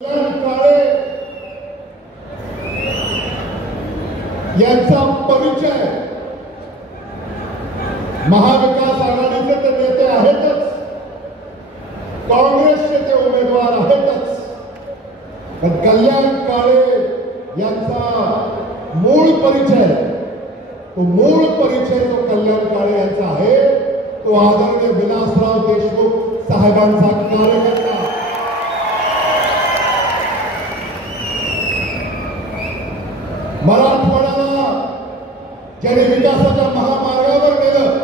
काळे यांचा परिचय महाविकास आघाडीचे ते नेते आहेतच, काँग्रेसचे ते उमेदवार आहेतच, पण कल्याण काळे यांचा मूळ परिचय जो कल्याण काळे यांचा आहे तो आदरणीय विलासराव देशमुख साहेबांचा कार्यकर्ता. मराठवाड्याला ज्यांनी विकासाच्या महामार्गावर नेलं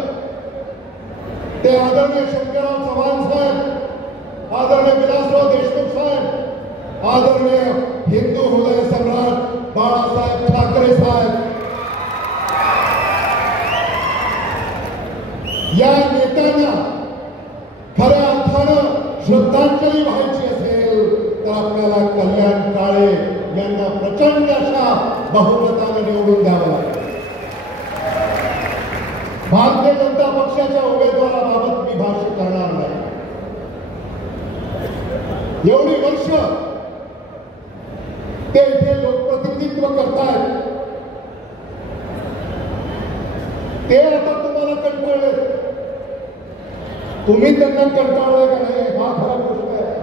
ते आदरणीय शंकरराव चव्हाण साहेब, आदरणीय विलासराव देशमुख साहेब, आदरणीय हिंदू हृदय सम्राट बाळासाहेब ठाकरे साहेब. या नेत्यांना खऱ्या अर्थानं श्रद्धांजली व्हायची असेल तर आपल्याला कल्याण काळे यांना प्रचंड अशा बहुमताने निवडून द्यावं लागेल. भारतीय जनता पक्षाच्या उमेदवाराबाबत मी भाष्य करणार नाही. एवढी वर्ष ते इथे लोकप्रतिनिधित्व करतायत, ते आता तुम्हाला कंटाळले, तुम्ही त्यांना कंटाळले का नाही हा खरा प्रश्न आहे.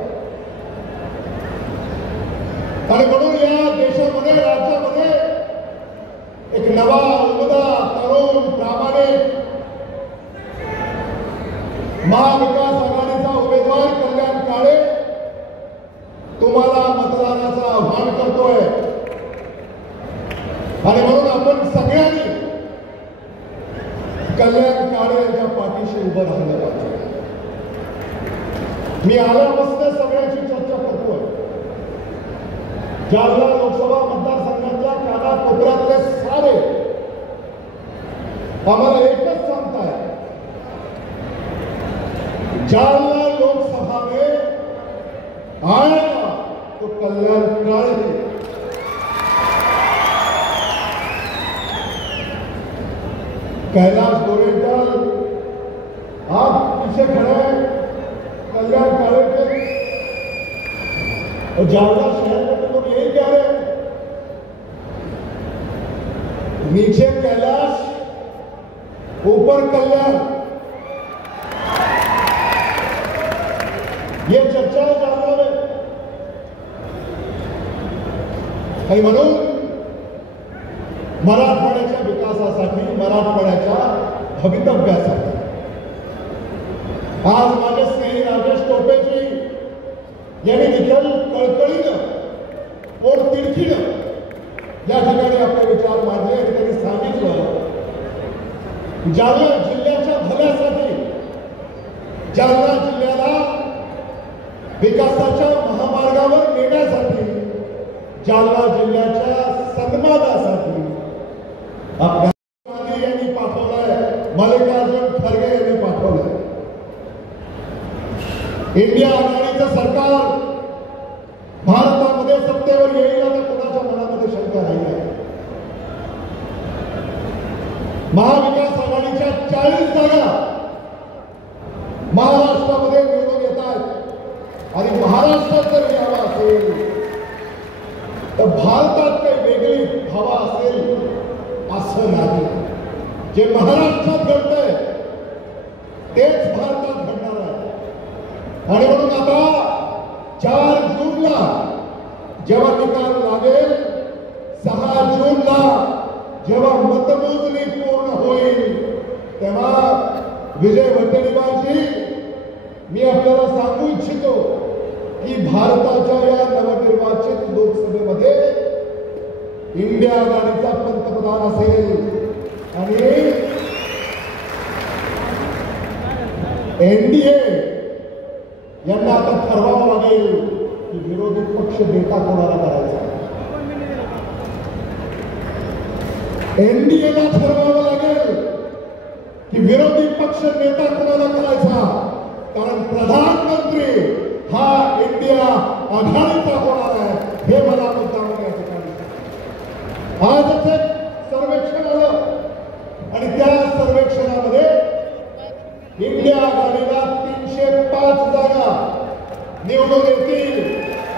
आणि म्हणून या देशामध्ये राज्यामध्ये एक नवा उमदा तरुण प्रामाणिक महाविकास आघाडीचा उमेदवार कल्याण काळे तुम्हाला मतदानाचं आव्हान करतोय. आणि म्हणून आपण सगळ्यांनी कल्याण काळे यांच्या पाठीशी उभं राहिलं पाहिजे. मी आल्यापासून सगळ्यांची चर्चा करतोय. जालना लोकसभा मतदारसंघातल्या कानाकोपऱ्यातले सारे आम्हाला एकच सांगताय, जालना लोकसभा में आएगा तो कल्याण काळे. कैलाश गोरेंटल आप पीछे खड़े हैं कल्याण काळे के, और जालना शहर में तो लोग यही कह रहे हैं नीचे कैलाश ऊपर कल्याण. ये चर्चा है जालना में. आणि म्हणून मराठवाड्याच्या विकासासाठी, मराठवाड्याच्या भवितव्यासाठी आज माझे स्नेही राजेश टोपेजी यांनी देखील कळकळीनं, पोटतिडकीनं या ठिकाणी आपले विचार मांडले आणि त्यांनी सांगितलं जालना जिल्ह्याच्या भल्यासाठी, जालना जिल्ह्याला विकासाच्या महामार्गावर नेण्यासाठी, जालना जिल्ह्याच्या सन्मानासाठी आपल्या गांधी यांनी पाठवलंय, मल्लिकार्जुन खरगे यांनी पाठवलंय. इंडिया आघाडीचं सरकार भारतामध्ये सत्तेवर येईल आता कोणाच्या मनामध्ये शंका नाही आहे. महाविकास आघाडीच्या 40 जागा महाराष्ट्रामध्ये निवडून येतात आणि महाराष्ट्रात जर यावं असेल तर भारतात काही वेगळी हवा असेल असं नाही. जे महाराष्ट्रात घडतंय तेच भारतात घडणार आहे. आणि म्हणून आता 4 जूनला जेव्हा निकाल लागेल, 6 जूनला जेव्हा मतमोजणी पूर्ण होईल तेव्हा विजय वडेट्टीवारजी मी आपल्याला सांगू इच्छितो की भारताच्या या नवनिर्वाचित लोकसभेमध्ये इंडिया आघाडीचा पंतप्रधान असेल आणि एनडीए यांना आता ठरवावं लागेल की विरोधी पक्ष नेता कोणाला करायचा. एनडीएला ठरवावं लागेल की विरोधी पक्ष नेता कोणाला करायचा, कारण प्रधानमंत्री हा इंडिया आघाडीचा होणार आहे हे मला मुद्दाम या ठिकाणी. आजच एक सर्वेक्षण आलं आणि त्या सर्वेक्षणामध्ये इंडिया आघाडीला 305 जागा निवडून येतील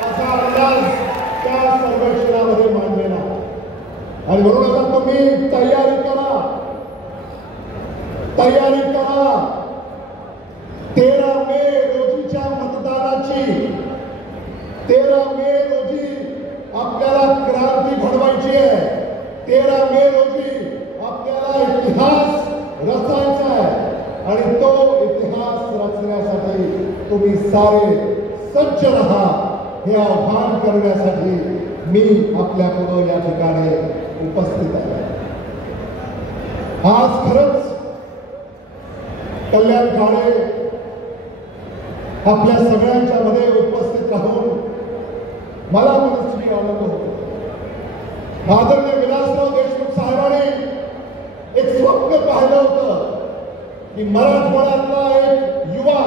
असा अंदाज आणि म्हणून आता तुम्ही तयारी करा, तयारी करा. 13 मे रोजीच्या मतदानाची, 13 मे रोजी आपल्याला क्रांती घडवायची आहे. 13 मे रोजी आपल्याला इतिहास रचायचा आहे आणि तो इतिहास रचण्यासाठी तुम्ही सारे सज्ज राहा. हे आव्हान करण्यासाठी मी आपल्यापुढे या ठिकाणी उपस्थित आहे. आज खरंच कल्याण काळे आपल्या सगळ्यांच्या मध्ये उपस्थित राहून मला मनस्वी आनंद होतो. आदरणीय विलासराव देशमुख साहेबांनी एक स्वप्न पाहिलं होतं की मराठवाड्यातला एक युवा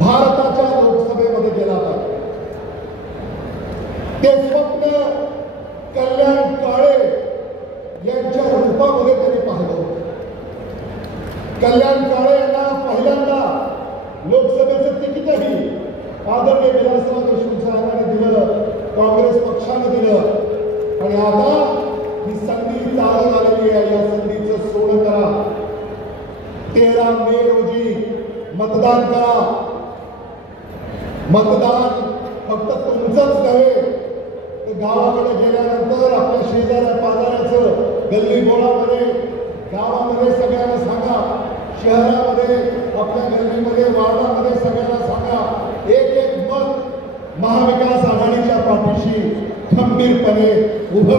भारताच्या लोकसभेमध्ये गेला पाहिजे. ते स्वप्न कल्याण काळे यांच्या रूपामध्ये त्यांनी पाहिलं होतं. कल्याण काळे यांना पहिल्यांदा लोकसभेचं तिकीटही आदरणीय विलासराव देशमुख साहेबांनी दिलं, काँग्रेस पक्षाने दिलं आणि आता ही संधी चालू झालेली आहे. या संधीचं सोनं करा. 13 मे रोजी मतदान करा. मतदान फक्त तुमचंच नव्हे तर गावाकडे गेल्यानंतर आपल्या शेजाऱ्या पाजाऱ्याचं गल्ली बोळामध्ये गावामध्ये सगळ्यांना सांगा, शहरामध्ये आपल्या गल्लीमध्ये वार्डामध्ये सगळ्यांना सांगा. एक एक मत महाविकास आघाडीच्या पाठीशी खंबीरपणे उभं